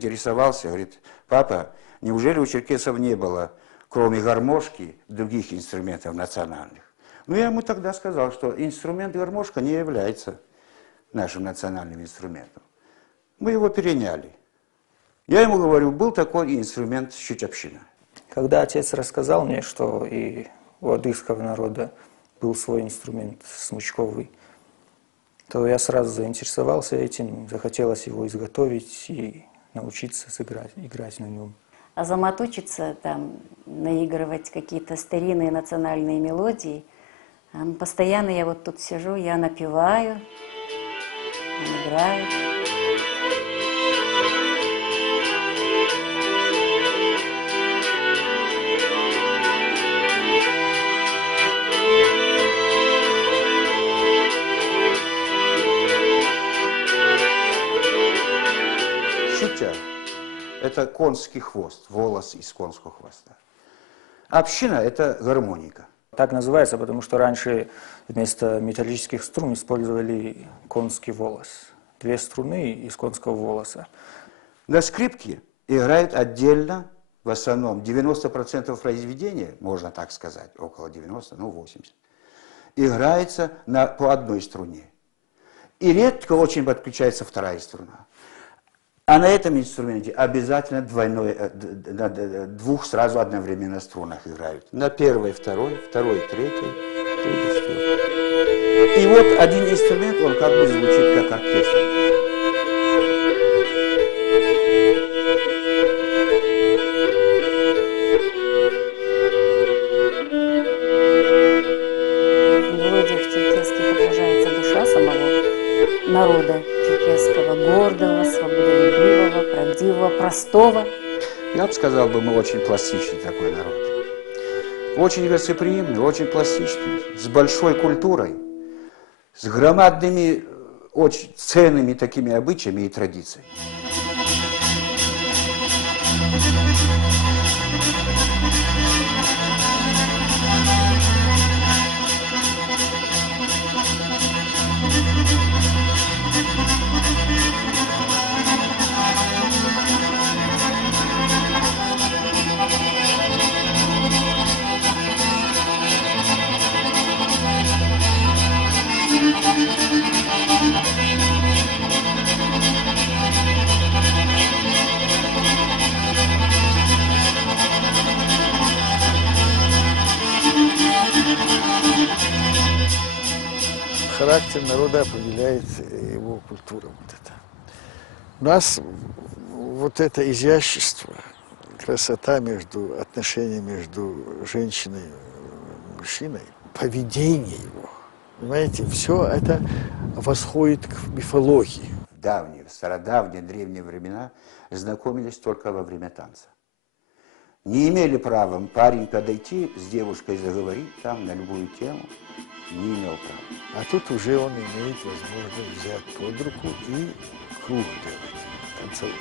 заинтересовался, говорит: папа, неужели у черкесов не было, кроме гармошки, других инструментов национальных? Ну, я ему тогда сказал, что инструмент гармошка не является нашим национальным инструментом. Мы его переняли. Я ему говорю, был такой инструмент щучья-община. Когда отец рассказал мне, что и у адыгского народа был свой инструмент смычковый, то я сразу заинтересовался этим, захотелось его изготовить и научиться играть на нем. Азамат учится там наигрывать какие-то старинные национальные мелодии. Постоянно я вот тут сижу, я напеваю, он играет. Щутя – это конский хвост, волос из конского хвоста. Община – это гармоника. Так называется, потому что раньше вместо металлических струн использовали конский волос. 2 струны из конского волоса. На скрипке играют отдельно, в основном 90% произведения, можно так сказать, около 90, ну 80, играется по одной струне. И редко очень подключается вторая струна. А на этом инструменте обязательно на 2 сразу одновременно струнах играют. На первой, второй, третьей, четвертой. И вот один инструмент, он как бы звучит как оркестр. В мелодиях черкесских отражается душа самого народа черкесского, гордого, свободолюбивого, правдивого, простого. Я бы сказал, мы очень пластичный такой народ. Очень гостеприимный, очень пластичный, с большой культурой, с громадными, очень ценными такими обычаями и традициями. Характер народа определяет его культура. Вот это. У нас вот это изящество, красота отношения между женщиной и мужчиной, поведение его, понимаете, все это восходит к мифологии. В давние, стародавние, древние времена знакомились только во время танца. Не имели права парень подойти с девушкой заговорить там на любую тему. Не имел права. А тут уже он имеет возможность взять под руку и круг делать.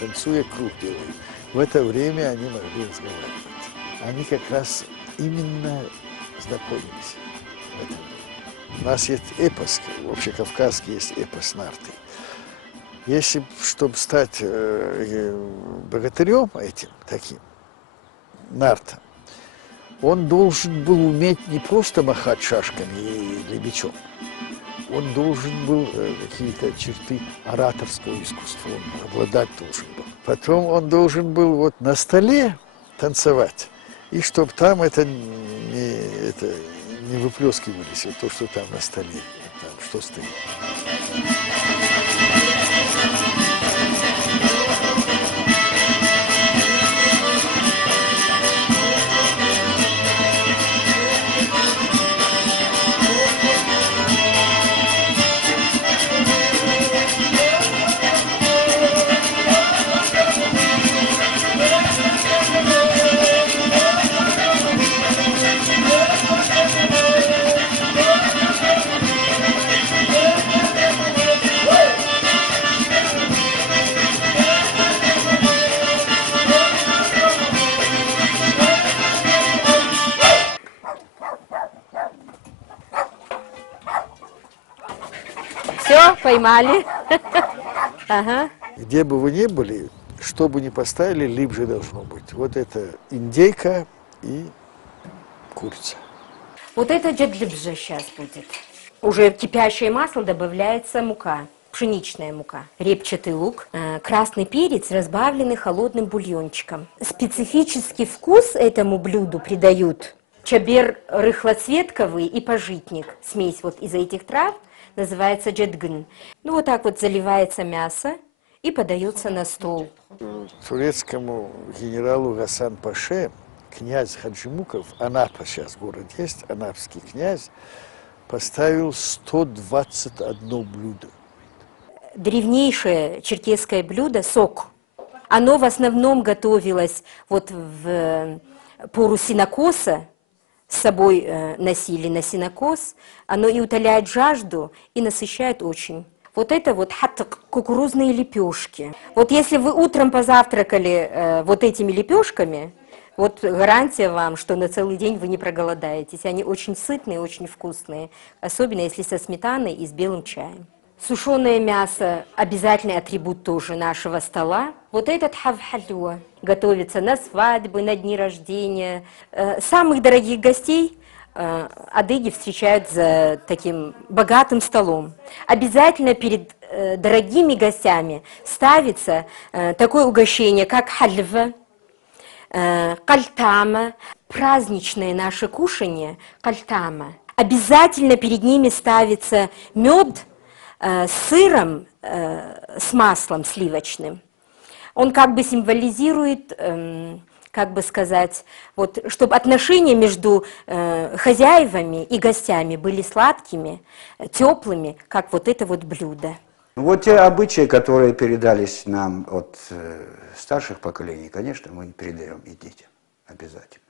Танцуя, круг делает. В это время они могли разговаривать. Они как раз именно знакомились в этом время. У нас есть эпос, общекавказский есть эпос нарты. Если, чтобы стать богатырем этим, таким, нарта, он должен был уметь не просто махать шашками или мечом. Он должен был какие-то черты ораторского искусства, он обладать должен был. Потом он должен был вот на столе танцевать, и чтобы там это не выплескивались, вот то, что там на столе, там что стоит. Все, поймали. Ага. Где бы вы ни были, что бы ни поставили, либо же должно быть. Вот это индейка и курица. Вот это джедлибжа сейчас будет. Уже в кипящее масло добавляется мука, пшеничная мука, репчатый лук, красный перец, разбавленный холодным бульончиком. Специфический вкус этому блюду придают чабер рыхлоцветковый и пажитник. Смесь вот из этих трав называется джедгн. Ну вот так вот заливается мясо и подается на стол. Турецкому генералу Гасан Паше князь Хаджимуков, Анапа сейчас город есть, анапский князь, поставил 121 блюдо. Древнейшее черкесское блюдо – сок. Оно в основном готовилось вот в пору сенокоса, с собой носили на сенокос. Оно и утоляет жажду, и насыщает очень. Вот это вот кукурузные лепешки. Вот если вы утром позавтракали вот этими лепешками, вот гарантия вам, что на целый день вы не проголодаетесь. Они очень сытные, очень вкусные, особенно если со сметаной и с белым чаем. Сушеное мясо – обязательный атрибут тоже нашего стола. Вот этот хавхалюа готовится на свадьбы, на дни рождения. Самых дорогих гостей адыги встречают за таким богатым столом. Обязательно перед дорогими гостями ставится такое угощение, как хальва, кальтама, праздничное наше кушанье, кальтама. Обязательно перед ними ставится мед с сыром, с маслом сливочным. Он как бы символизирует, как бы сказать, вот, чтобы отношения между хозяевами и гостями были сладкими, теплыми, как вот это вот блюдо. Вот те обычаи, которые передались нам от старших поколений, конечно, мы передаем и детям обязательно.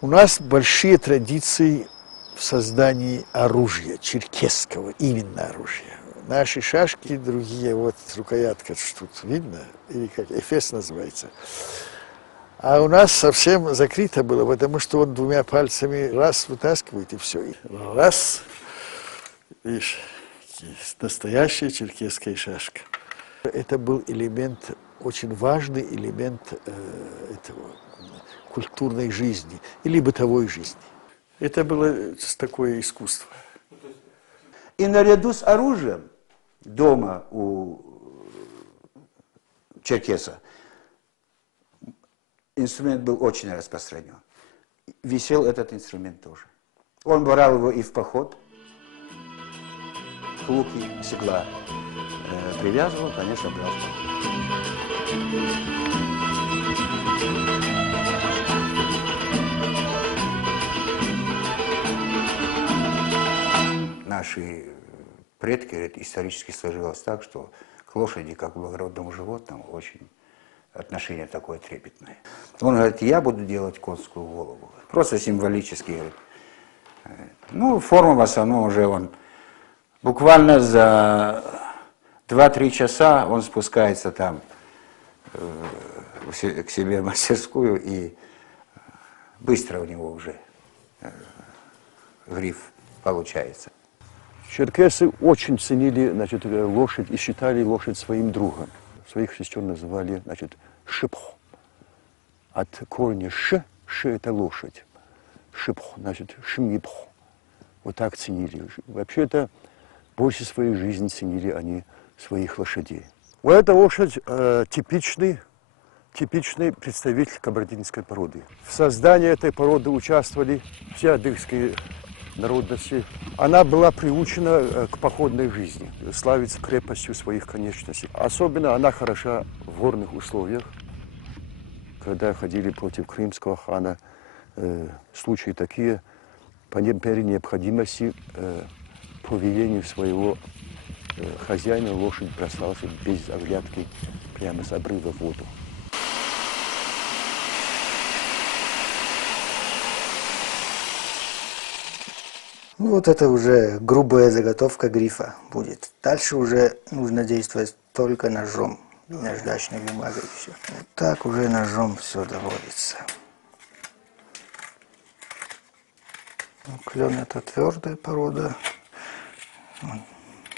У нас большие традиции в создании оружия, черкесского, именно оружия. Наши шашки, другие, вот рукоятка, что тут видно, или как эфес называется. А у нас совсем закрыто было, потому что он двумя пальцами раз вытаскивает и все. Раз, видишь, настоящая черкесская шашка. Это был элемент, очень важный элемент этого культурной жизни или бытовой жизни. Это было такое искусство. И наряду с оружием дома у черкеса инструмент был очень распространен. Висел этот инструмент тоже. Он брал его и в поход, к луки, седла привязывал, конечно, брал в поход. Наши предки, говорят, исторически сложилось так, что к лошади, как к благородному животному, очень отношение такое трепетное. Он говорит, я буду делать конскую голову. Просто символически. Говорит. Ну, форма в основном уже он буквально за 2-3 часа он спускается там к себе в мастерскую, и быстро у него уже гриф получается. Черкесы очень ценили, значит, лошадь и считали лошадь своим другом. Своих сестер называли, значит, шипх. От корня ш, это лошадь. Шипх, значит, шмипх. Вот так ценили. Вообще-то больше своей жизни ценили они своих лошадей. Вот эта лошадь типичный представитель кабардинской породы. В создании этой породы участвовали все адыгские народности. Она была приучена к походной жизни, славится крепостью своих конечностей. Особенно она хороша в горных условиях. Когда ходили против крымского хана, случаи такие, по мере необходимости, по велению своего хозяина лошадь бросалась без оглядки прямо с обрыва в воду. Ну, вот это уже грубая заготовка грифа будет. Дальше уже нужно действовать только ножом, наждачной бумагой. Все. Вот так уже ножом все доводится. Клен это твердая порода. Он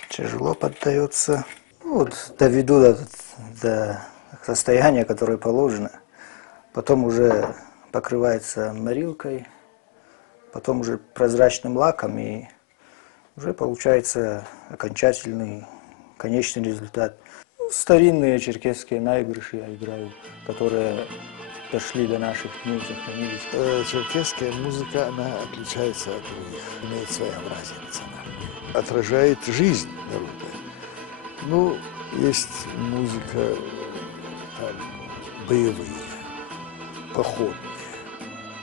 тяжело поддается. Вот доведу до состояние, которое положено. Потом уже покрывается морилкой, потом уже прозрачным лаком, и уже получается окончательный, конечный результат. Старинные черкесские наигрыши я играю, которые дошли до наших дней, сохранились. Черкесская музыка, она отличается от других, имеет своеобразие национальное, отражает жизнь народа. Ну, есть музыка там, боевые, походные,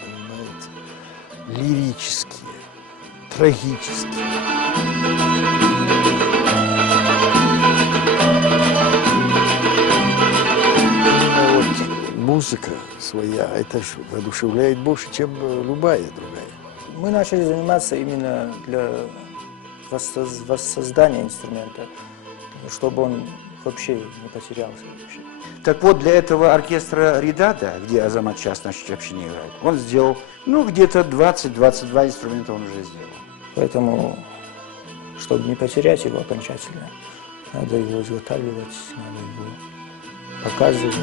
понимаете, лирические, трагические. Именно вот музыка своя, это же воодушевляет больше, чем любая другая. Мы начали заниматься именно для воссоздания инструмента, чтобы он вообще не потерялся. Вообще. Так вот, для этого оркестра Редада, где Азамат сейчас вообще не играет, он сделал, ну, где-то 20-22 инструмента он уже сделал. Поэтому, чтобы не потерять его окончательно, надо его изготавливать, надо его показывать.